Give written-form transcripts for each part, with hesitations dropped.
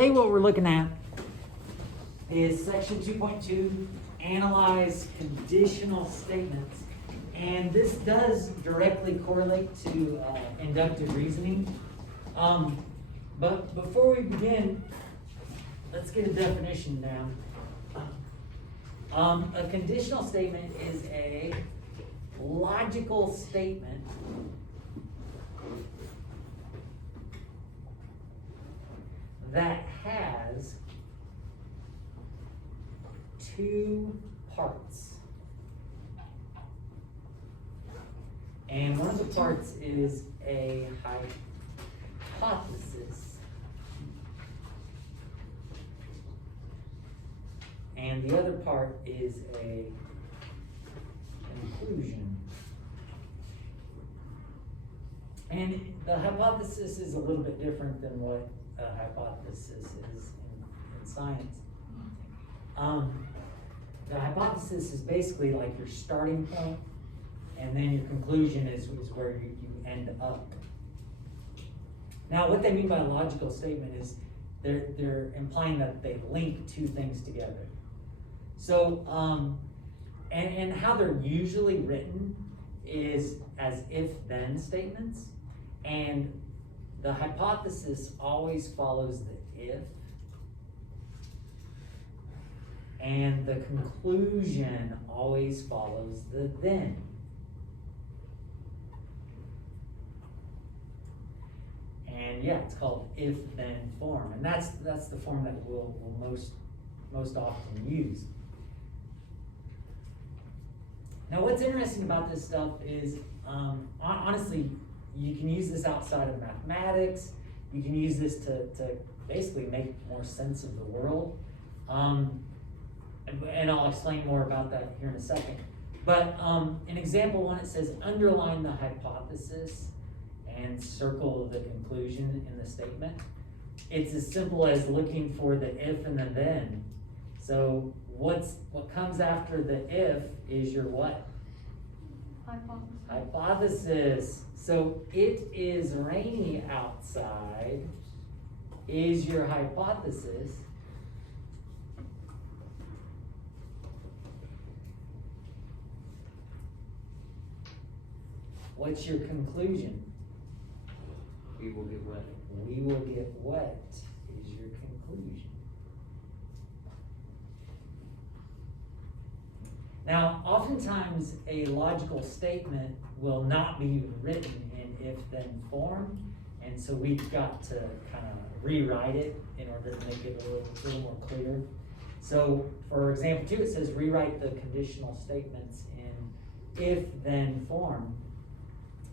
Today what we're looking at is section 2.2, analyze conditional statements. And this does directly correlate to inductive reasoning. But before we begin, let's get a definition down. A conditional statement is a logical statement that has two parts. And one of the parts is a hypothesis. And the other part is a conclusion. And the hypothesis is a little bit different than what a hypothesis is in science. The hypothesis is basically like your starting point, and then your conclusion is where you end up. Now, what they mean by a logical statement is they're implying that they link two things together. So, and how they're usually written is as if-then statements, and the hypothesis always follows the if, and the conclusion always follows the then. And yeah, it's called if-then form, and that's the form that we'll most often use. Now, what's interesting about this stuff is, honestly, you can use this outside of mathematics. You can use this to basically make more sense of the world. And I'll explain more about that here in a second. But in example 1, it says underline the hypothesis and circle the conclusion in the statement. It's as simple as looking for the if and the then. So what comes after the if is your what? Hypothesis. So it is rainy outside is your hypothesis. What's your conclusion? We will get wet. We will get wet is your conclusion. Now, oftentimes a logical statement will not be written in if-then form, and so we've got to kind of rewrite it in order to make it a little more clear. So, for example 2, it says rewrite the conditional statements in if-then form.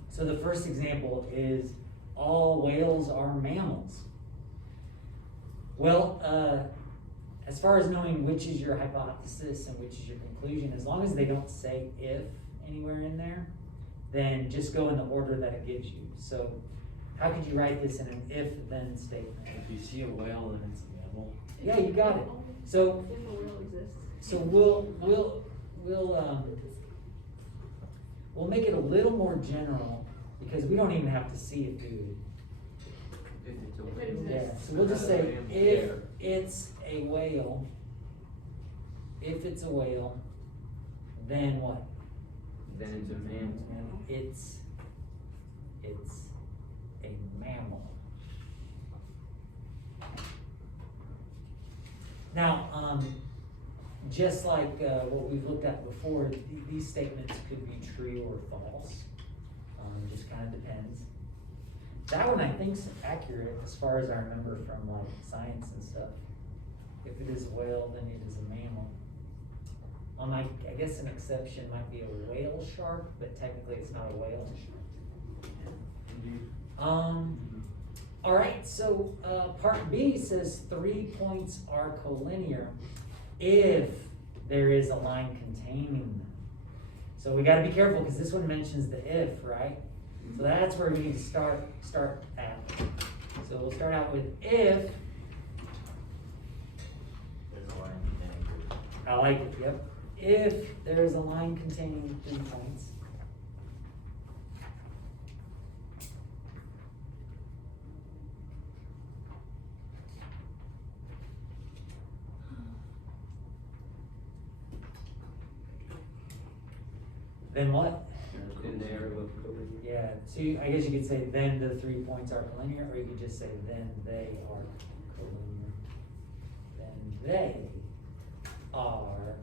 So the first example is all whales are mammals. Well, as far as knowing which is your hypothesis and which is your conclusion, as long as they don't say if anywhere in there, then just go in the order that it gives you. So how could you write this in an if-then statement? If you see a whale, then it's a mammal. Yeah, you got it. So if a whale exists. So we'll make it a little more general because we don't even have to see it, do we? If it's a If it whale. exists. Yeah, so we'll just say if it's a whale, then what? Then it's a mammal. And it's a mammal. Now, just like what we've looked at before, these statements could be true or false. Just kind of depends. That one I think is accurate as far as I remember from like science and stuff. If it is a whale, then it is a mammal. I guess an exception might be a whale shark, but technically it's not a whale. All right, so part B says 3 points are collinear if there is a line containing them. So we got to be careful because this one mentions the if, right? So that's where we need to start at. So we'll start out with if. There's a line containing. I like it, yep. If there is a line containing 3 points, Then what? Then they are both collinear. Yeah, so I guess you could say then the 3 points are collinear, or you could just say then they are collinear. Then they are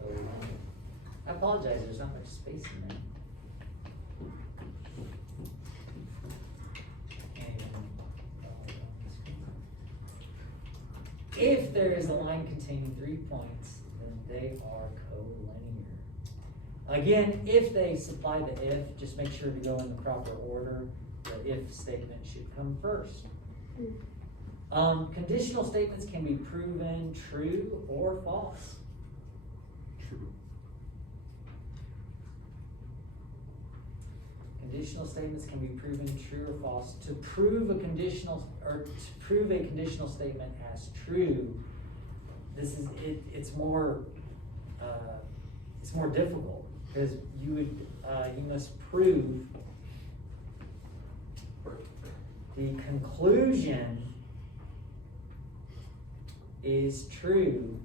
collinear. I apologize, there's not much space in there. If there is a line containing 3 points, then they are collinear. Again, if they supply the if, just make sure to go in the proper order. The if statement should come first. Conditional statements can be proven true or false. True. Conditional statements can be proven true or false. To prove a conditional statement as true, this is it. It's more difficult because you must prove the conclusion is true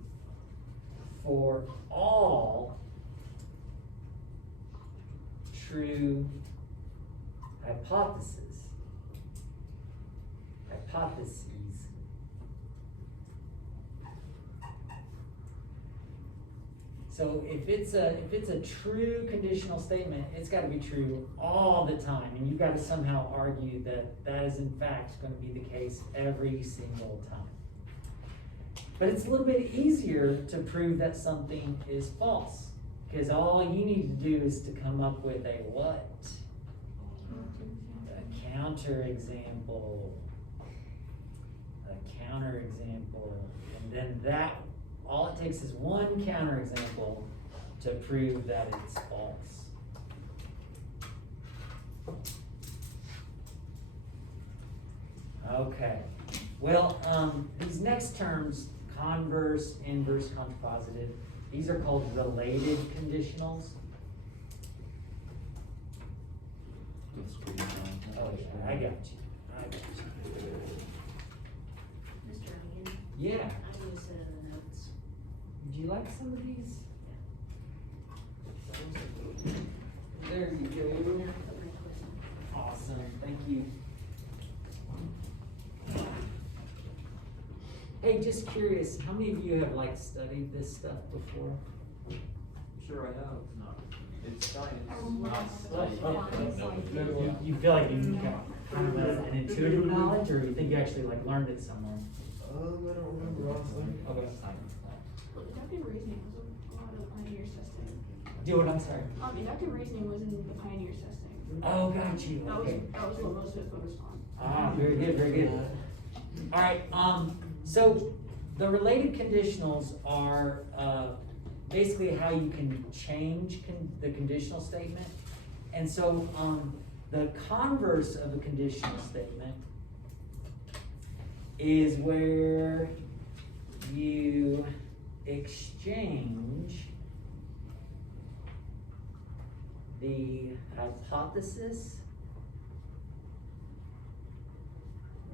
for all true hypotheses. So if it's a true conditional statement, it's got to be true all the time, and you've got to somehow argue that that is in fact going to be the case every single time. But it's a little bit easier to prove that something is false, because all you need to do is to come up with a what? A counterexample. And then that, all it takes is one counterexample to prove that it's false. Okay, well, these next terms, converse, inverse, contrapositive, these are called related conditionals. Oh, yeah, I got you. Mr. Ryan, Yeah, I used it in the notes. would you like some of these? There you Yeah, go. put my quiz on. Awesome, thank you. Hey, just curious, how many of you have like studied this stuff before? Sure, I have. No, it's science, Oh, not wow. study. You feel like you got kind of an intuitive knowledge, or you think you actually like learned it somewhere? I don't remember honestly. Okay. Inductive reasoning was a lot of the pioneers testing. Do it, I'm sorry. Inductive reasoning was in the pioneers testing. Oh, got you, That was, okay. that was what most of it focused on. Ah, very good, very good. All right, so the related conditionals are, basically how you can change the conditional statement. And so, the converse of a conditional statement is where you exchange the hypothesis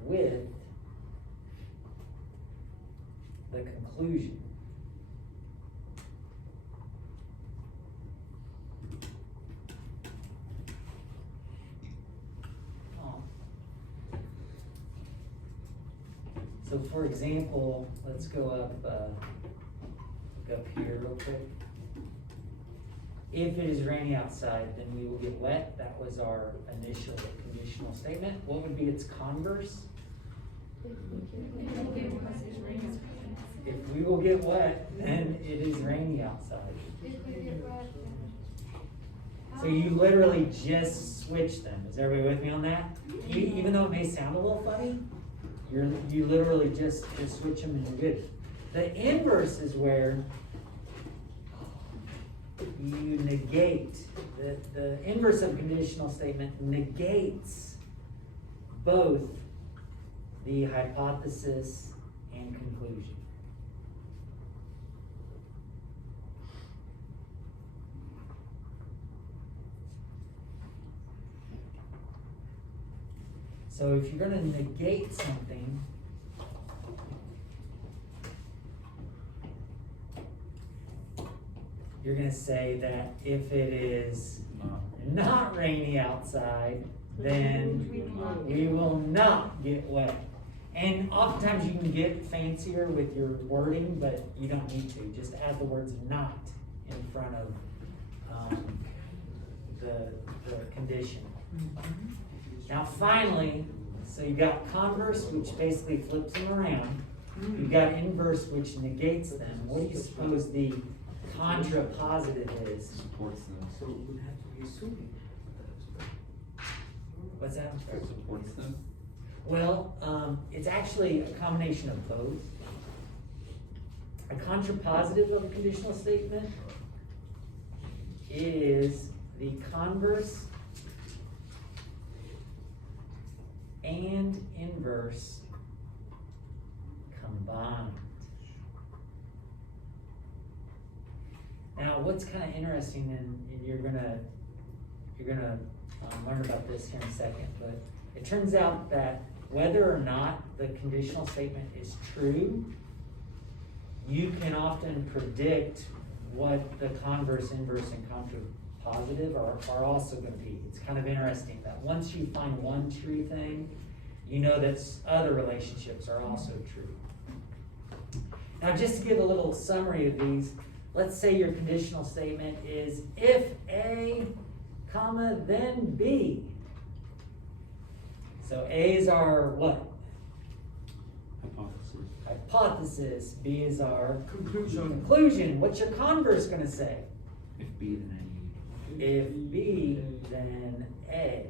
with the conclusion. So for example, let's go up here real quick. If it is raining outside, then we will get wet. That was our initial conditional statement. What would be its converse? If we will get wet, then it is rainy outside. So you literally just switch them. Is everybody with me on that? Even though it may sound a little funny, you literally just switch them and you're good. The inverse is where you negate. The inverse of a conditional statement negates both the hypothesis and conclusion. So if you're going to negate something, you're gonna say that if it is not rainy outside, then we will not get wet. And oftentimes you can get fancier with your wording, but you don't need to. Just add the words not in front of the condition. Now finally, so you got converse, which basically flips them around. You've got inverse, which negates them. What do you suppose the contrapositive is? Supports them. So it would have to be assuming that What's that? Supports them. Well, it's actually a combination of both. A contrapositive of a conditional statement is the converse and inverse combined. Now, what's kind of interesting, and you're gonna learn about this here in a second, but it turns out that whether or not the conditional statement is true, you can often predict what the converse, inverse, and contrapositive are also going to be. It's kind of interesting that once you find one true thing, you know that other relationships are also true. Now, just to give a little summary of these, let's say your conditional statement is if A, comma, then B. So A is our what? Hypothesis. Hypothesis. B is our conclusion. conclusion. What's your converse going to say? If B, then A. If B, then A.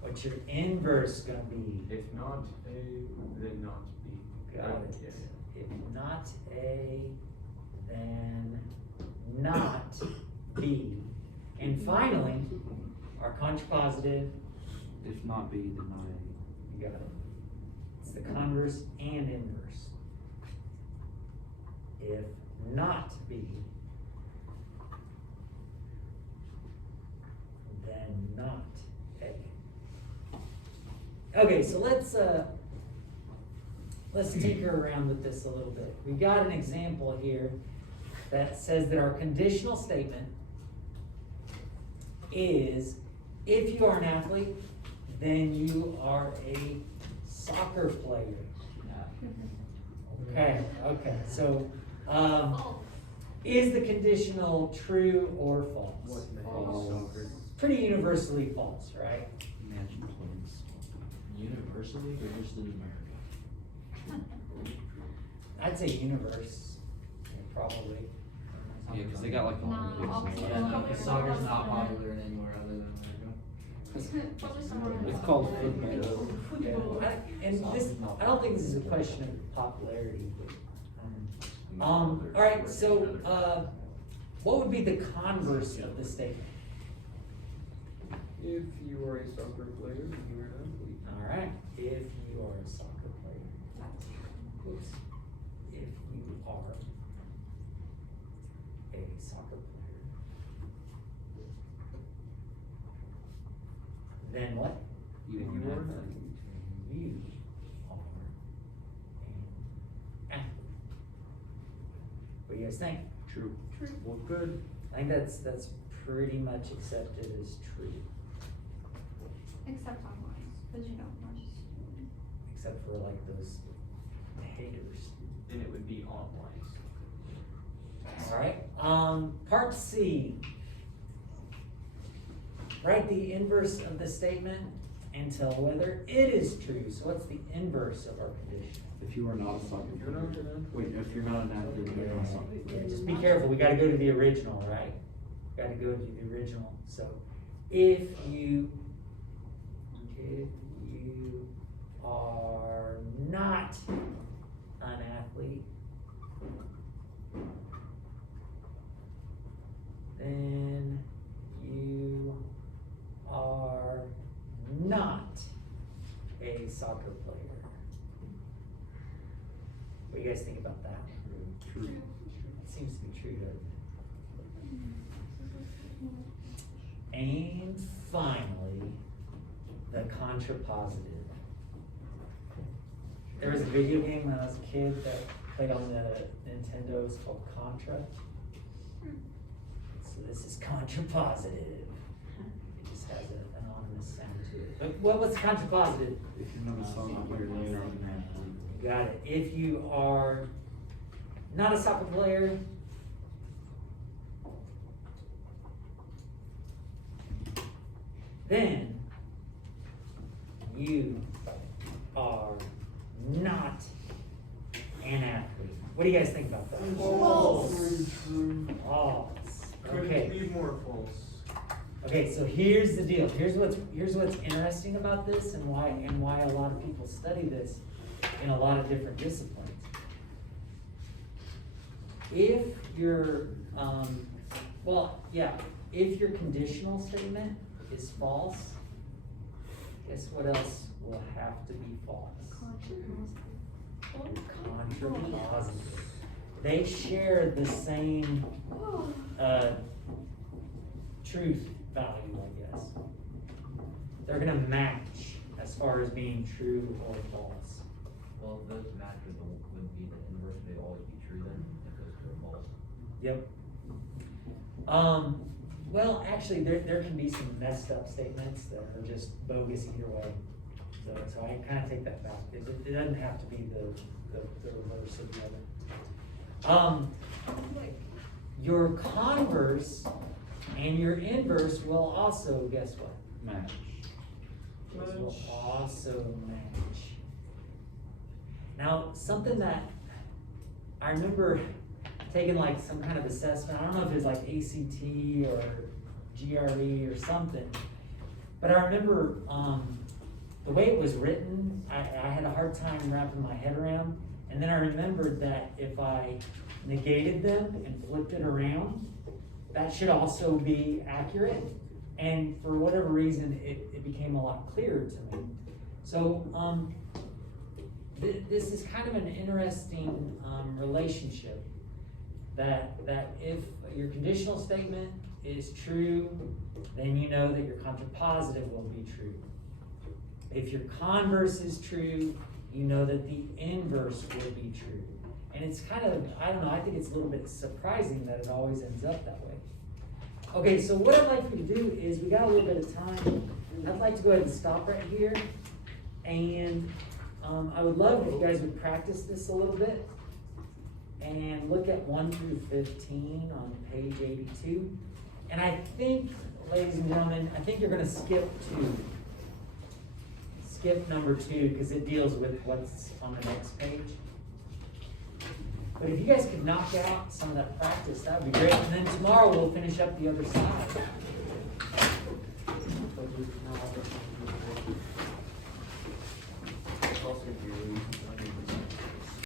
What's your inverse going to be? If not A, then not B. Got it. Yes. If not A, then not B. And finally, our contrapositive, If not B, then not A. you got it. It's the converse and inverse. If not B, then not A. Okay, so let's tinker around with this a little bit. We got an example here that says that our conditional statement is if you are an athlete, then you are a soccer player. Okay, so, is the conditional true or false? False. Pretty universally false, right? Imagine playing soccer. Universally or just in America? I'd say universe, probably. Yeah, because they got like the No, Olympics. okay. and Yeah, all no, that. because Soccer's not popular anymore other than America. Probably somewhere in It's the- called football. Yeah, and this, I don't think this is a question of popularity, but, all right, so, what would be the converse of the statement? If you are a soccer player, you are an athlete. All right, if you are a soccer player. Oops. If you are a soccer player. Then what? You If are you an are an athlete. You are an athlete. What do you guys think? True. Well, good. I think that's pretty much accepted as true, Except on lines, because you know, ours. except for like those haters. Then it would be online. All right, part C. Write the inverse of the statement and tell whether it is true. So what's the inverse of our condition? If you are not a soccer You're not player. an athlete. Wait, if you're not an athlete, you're not a soccer Yeah, player. just be careful, we gotta go to the original, right? Gotta go to the original, so if you are not an athlete, then you are not a soccer player. What do you guys think about that? True. It seems to be true, doesn't it? And finally, the contrapositive. There was a video game when I was a kid that played on the Nintendo. It's called Contra. So this is contrapositive. It just has an anonymous sound to it. But what's contrapositive? If you're not a soccer player, then you're not an athlete. Got it. If you are not a soccer player, then you are not an athlete. What do you guys think about that? False. True. False. Couldn't Okay. be more false. Okay, so here's the deal. Here's what's interesting about this, and why a lot of people study this in a lot of different disciplines. If your if your conditional statement is false, guess what else will have to be false? Contrapositive. They share the same truth value, I guess. They're gonna match as far as being true or false. Well, those matches would be the inverse, they always be true then, if those two are false. Yep. Well, actually, there can be some messed up statements that are just bogus either way. So I kind of take that back. It doesn't have to be the reverse of the other. Your converse and your inverse will also, guess what? Match. Those will also match. Now, something that I remember taking like some kind of assessment, I don't know if it was like ACT or GRE or something, but I remember the way it was written, I had a hard time wrapping my head around, and then I remembered that if I negated them and flipped it around, that should also be accurate. And for whatever reason, it became a lot clearer to me. So this is kind of an interesting relationship that if your conditional statement is true, then you know that your contrapositive will be true. If your converse is true, you know that the inverse will be true. And it's kind of, I don't know, I think it's a little bit surprising that it always ends up that way. Okay, so what I'd like for you to do is, we got a little bit of time. I'd like to go ahead and stop right here. And I would love if you guys would practice this a little bit and look at 1 through 15 on page 82. And I think, ladies and gentlemen, I think you're gonna skip number 2 because it deals with what's on the next page. But if you guys could knock out some of that practice, that would be great. And then tomorrow we'll finish up the other side.